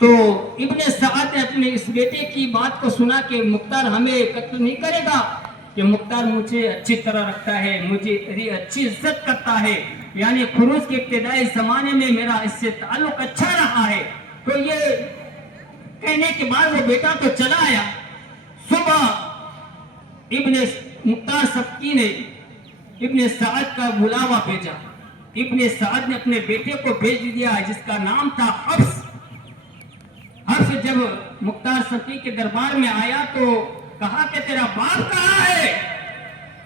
تو ابن سعد نے اپنے اس بیٹے کی بات کو سنا کہ مختار ہمیں قتل نہیں کرے گا، کہ مختار مجھے اچھی طرح رکھتا ہے، مجھے اچھی عزت کرتا ہے، یعنی خروج کے ابتدائی زمانے میں میرا اس سے تعلق اچھا رہا ہے۔ تو یہ کہنے کے بعد وہ بیٹا تو چلا آیا۔ صبح ابن مختار سبکی نے ابن سعد کا بلاوا بھیجا۔ ابن سعد نے اپنے بیٹے کو بھیج دیا جس کا نام تھا حفص۔ حفص جب مختار سبکی کے دربار میں آیا تو کہا کہ تیرا باپ کہاں ہے؟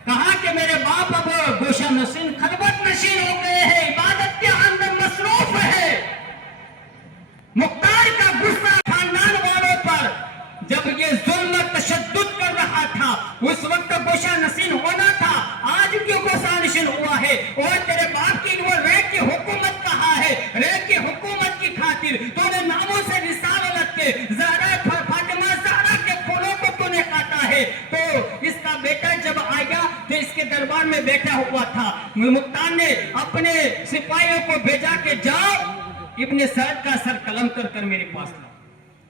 کہا کہ میرے باپ اب گوشہ نشین خلوت نشین ہو گئے ہیں، عبادت کے اندر مصروف ہے۔ مختار کا غصہ خاندان والوں پر جب یہ ظلم تشدد کر رہا تھا، اس وقت گوشہ نشین ہونا تھا، آج کیوں گوشہ نشین ہوا ہے؟ اور تیرے باپ کی وہ ریت کی حکومت کہاں ہے؟ ریت کی حکومت کی خاطر تو نے ناموں سے رسالت کے زہرا فاطمہ زہرا کے پھولوں کو تو نے کاٹا ہے۔ تو اس کا بیٹا جب آیا تو اس کے دربار میں بیٹھا ہوا تھا، مختار نے اپنے سپاہیوں کو بھیجا کہ جاؤ ابن سعد کا سر قلم کر کر میرے پاس لاؤ۔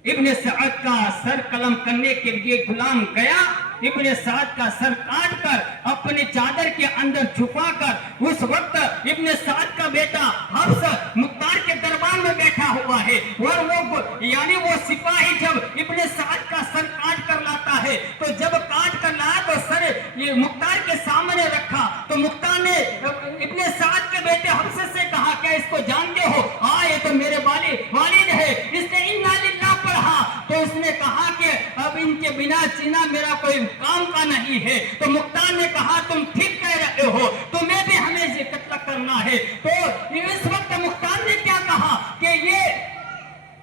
ابن سعد کا سر قلم کرنے کے لیے غلام گیا، ابن سعد کا سر کاٹ کر اپنی چادر کے اندر چھپا کر اس وقت ابن سعد کا بیٹا حفص مختار کے دربار میں بیٹھا ہوا ہے، اور وہ یعنی وہ سپاہی جب ابن سعد کا سر کاٹ کر لاتا ہے تو جب کاٹ کر لایا تو سر یہ مختار کے سامنے رکھا تو مختار نے ابن سعد کے بیٹے حفص سے کہا کیا اس کو جانتے ہو؟ یہ تو میرے والد ہے۔ اس نے انا للہ پڑھا تو اس نے کہا کہ اب ان کے بنا جینا میرا کوئی کام کا نہیں ہے۔ تو مختار نے کہا تم ٹھیک کہہ رہے ہو، تمہیں بھی ہمیں یہ قتل کرنا ہے۔ تو اس وقت مختار نے کیا کہا کہ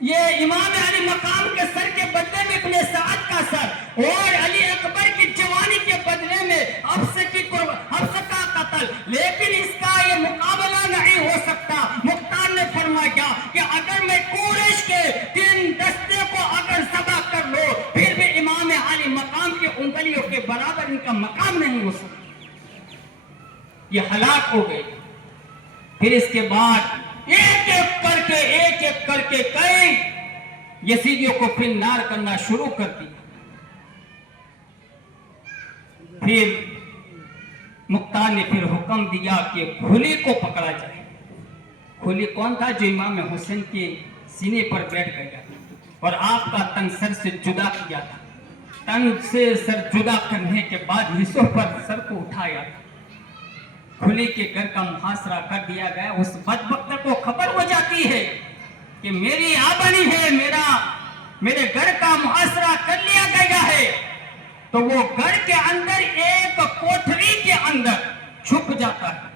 یہ امام علی مقام کے سر کے بدلے میں ابن سعد کا سر اور علی اکبر کی جوانی کے بدلے میں حفص کا قتل، لیکن اس کا یہ مقابلہ نہیں ہو سکتا۔ مختار نے فرمایا کہ اگر میں قریش کے 3 دستے کو اگر ذبح کر لو پھر بھی امام علی مقام کی انگلیوں کے برابر ان کا مقام نہیں ہو سکتا۔ یہ ہلاک ہو گئے۔ پھر اس کے بعد ایک ایک کر کے کئی یزیدیوں کو پھر نار کرنا شروع کر دیا۔ پھر مختار نے پھر حکم دیا کہ کھلی کو پکڑا جائے۔ کھلی کون تھا؟ جو امام حسین کے سینے پر بیٹھ گیا اور آپ کا تن سر سے جدا کیا تھا۔ تن سے سر جدا کرنے کے بعد حصوں پر سر کو اٹھایا تھا۔ کھلی کے گھر کا محاصرہ کر دیا گیا۔ اس بدبخت کو خبر ہو جاتی ہے کہ میری آبانی ہے، میرے گھر کا محاصرہ کر لیا گیا ہے، تو وہ گھر کے اندر ایک کوٹھری کے اندر چھپ جاتا ہے۔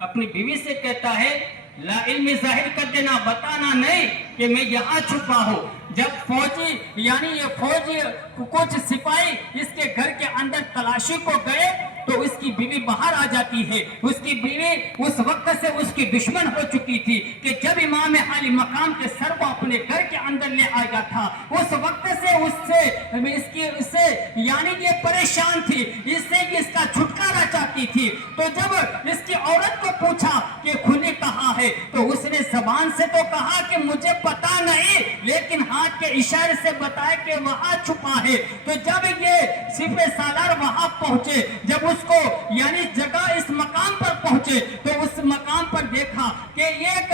اپنی بیوی سے کہتا ہے لا علم ظاہر کر دینا، بتانا نہیں کہ میں یہاں چھپا ہوں۔ جب فوجی یعنی یہ فوجی کچھ سپاہی اس کے گھر کے اندر تلاشی کو گئے تو اس کی بیوی باہر آ جاتی ہے۔ اس کی بیوی اس وقت سے اس کی دشمن ہو چکی تھی کہ جب امام علی مقام کے سر کو اپنے گھر کے اندر لے آیا تھا اس وقت سے اس سے یعنی یہ پریشان تھی، اس سے اس کا چھٹکارا چاہتی تھی۔ تو جب اس کی عورت کو پوچھا کہ کھلی کہاں ہے تو اس نے زبان سے تو کہا کہ مجھے پتا نہیں، لیکن ہاتھ کے اشارے سے بتایا کہ وہاں چھپا ہے۔ تو جب یہ سپہ سالار وہاں پہنچے، جب اس کو یعنی جگہ اس مقام پر پہنچے تو اس مقام پر دیکھا کہ ایک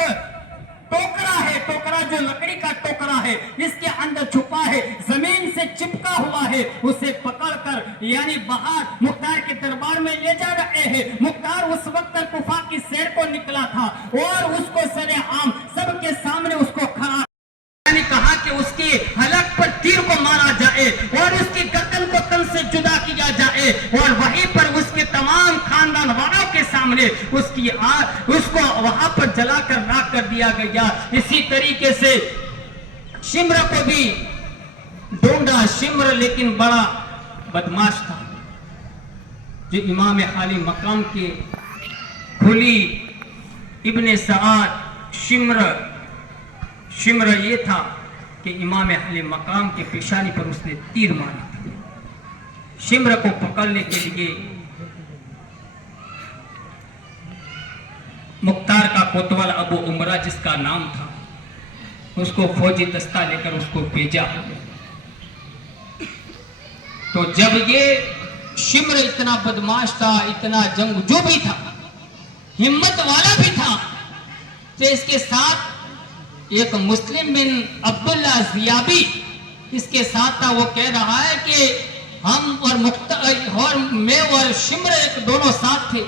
ٹوکرا جو لکڑی کا ٹوکرا ہے اس کے اندر چھپا ہے، زمین سے چپکا ہوا ہے۔ اسے پکڑ کر یعنی باہر مختار کے دربار میں لے جا رہے ہیں۔ مختار اس وقت کوفہ کی سیر کو نکلا تھا اور اس کو سر عام سب کے سامنے اس کو کھڑا یعنی کہا کہ اس کی حلق پر تیر کو مارا جائے اور اس کی گردن کو تن سے جدا کیا جائے، اور وہیں پر اس کے تمام خاندان والوں کے سامنے اس کو وہاں پر جلا کر راکھ کر دیا گیا۔ اسی طریقے سے شمر کو بھی ڈھونڈا، شمر لیکن بڑا بدماش تھا، جو امام علی مقام کے کھلی ابن سعد شمر یہ تھا کہ امام علی مقام کے پیشانی پر اس نے تیر ماری تھی۔ شمر کو پکڑنے کے لیے مختار کا کوتوال ابو عمرہ جس کا نام تھا اس کو فوجی دستہ لے کر اس کو بھیجا. تو جب یہ شمر اتنا بدماش تھا، اتنا جنگجو بھی تھا، ہمت والا بھی تھا، تو اس کے ساتھ ایک مسلم بن عبداللہ زیابی اس کے ساتھ تھا. وہ کہہ رہا ہے کہ ہم اور میں اور شمر ایک دونوں ساتھ تھے،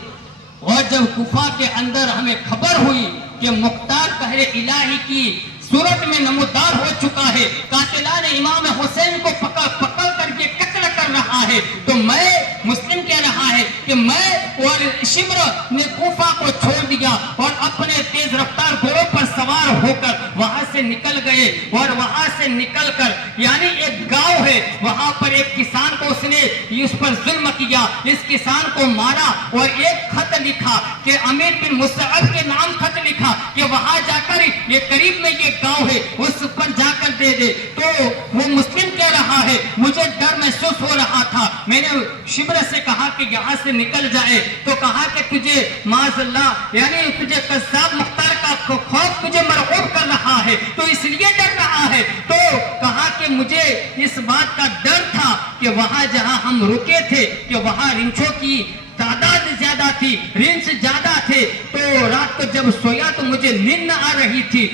اور جب کوفہ کے اندر ہمیں خبر ہوئی کہ مختار قہر الہی کی صورت میں نمودار ہو چکا ہے، قاتلان امام حسین کو پکڑ کر کے قتل کر رہا ہے، تو میں مسلم کہہ رہا ہے کہ میں اور شمر نے کوفہ کو چھوڑ دیا اور اپنے تیز رفتار گھوڑوں پر سوار ہو کر وہاں سے نکل گئے. اور وہاں سے نکل کر یعنی ایک گاؤں ہے، وہاں پر ایک کسان کو اس نے اس پر ظلم کیا، اس کسان کو مارا اور ایک خط لکھا کہ امیر بن مصعب کے نام خط لکھا کہ وہاں جا کر یہ قریب میں یہ گاؤں ہے اس پر جا کر دے دے. تو وہ مسلم کہہ رہا ہے مجھے ڈر محسوس ہو رہا تھا، میں نے شمر سے کہا کہ یہاں سے نکل جائے، تو کہا کہ تجھے معاذ اللہ یعنی تجھے قذاب مختار کا خوف تجھے مرعوب کر رہا ہے، تو اس لیے ڈر رہا ہے. تو کہا کہ مجھے اس بات کا ڈر تھا کہ وہاں جہاں ہم رکے تھے کہ وہاں رنچوں کی تعداد زیادہ تھی، رنچ زیادہ تھے، تو رات کو جب سویا تو مجھے نیند نہ آ رہی تھی.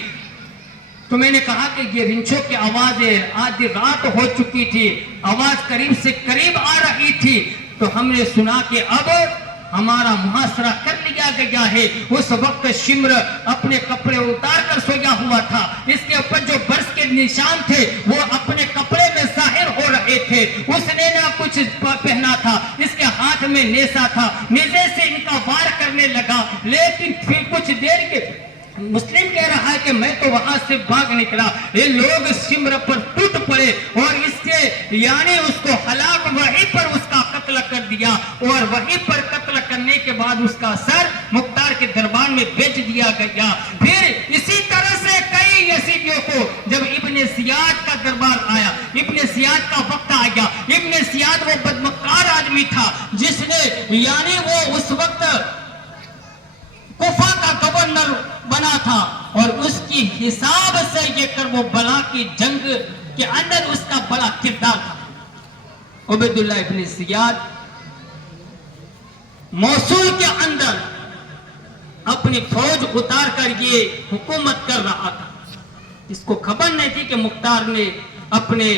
تو میں نے کہا کہ یہ رنچوں کی آوازیں آدھی رات ہو چکی تھی، آواز قریب سے قریب آ رہی تھی. تو ہم نے سنا کہ اب ہمارا محاصرہ کر لیا گیا ہے. اس وقت شمر اپنے کپڑے اتار کر سویا ہوا تھا، اس کے اوپر جو برس کے نشان تھے وہ اپنے کپڑے میں ظاہر ہو رہے تھے. اس نے نہ کچھ پہنا تھا، اس کے ہاتھ میں نیزہ تھا، نیزے سے ان کا وار کرنے لگا. لیکن پھر کچھ دیر کے مسلم کہہ رہا ہے کہ میں تو وہاں سے بھاگ نکلا، یہ لوگ شمر پر ٹوٹ پڑے اور اس کے یعنی اس کو ہلاک وہیں پر اس کا قتل کر دیا. اور وہیں پر قتل کرنے کے بعد اس کا سر مختار کے دربار میں بیچ دیا گیا. پھر اسی طرح سے کئی یزیدیوں کو جب ابن زیاد کا دربار آیا، ابن زیاد کا وقت آیا، ابن زیاد وہ بدمکار آدمی تھا جس نے یعنی وہ اس وقت کوفہ کا گورنر بنا تھا، اور اس کی حساب سے یہ کرب و بلا کی جنگ کے اندر اس کا بڑا کردار تھا. عبیداللہ ابن زیاد موصول کے اندر اپنی فوج اتار کر یہ حکومت کر رہا تھا. اس کو خبر نہیں تھی کہ مختار نے اپنے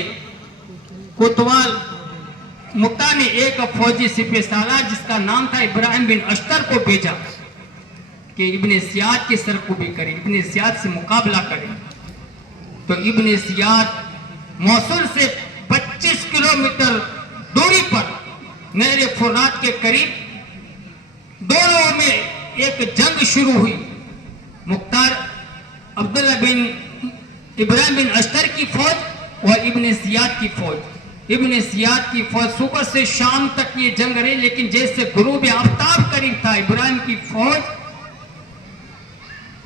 کوتوال مختار نے ایک فوجی سپہ سالار جس کا نام تھا ابراہیم بن اشتر کو بھیجا کہ ابن زیاد کے سر کو بھی کرے، ابن زیاد سے مقابلہ کرے. تو ابن زیاد موصول سے 25 کلومیٹر دوری پر نہر فرات کے قریب دونوں میں ایک جنگ شروع ہوئی. مختار عبداللہ بن ابراہیم بن اشتر کی فوج اور ابن زیاد کی فوج. ابن زیاد کی فوج صبح سے شام تک یہ جنگ رہی، لیکن جیسے غروب آفتاب قریب تھا ابراہیم کی فوج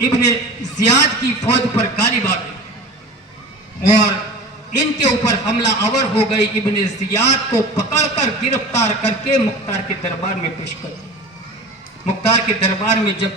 ابن زیاد کی فوج پر غالب آ گئی اور ان کے اوپر حملہ آور ہو گئی. ابن زیاد کو پکڑ کر گرفتار کر کے مختار کے دربار میں پیش کر دیا. مختار کے دربار میں جب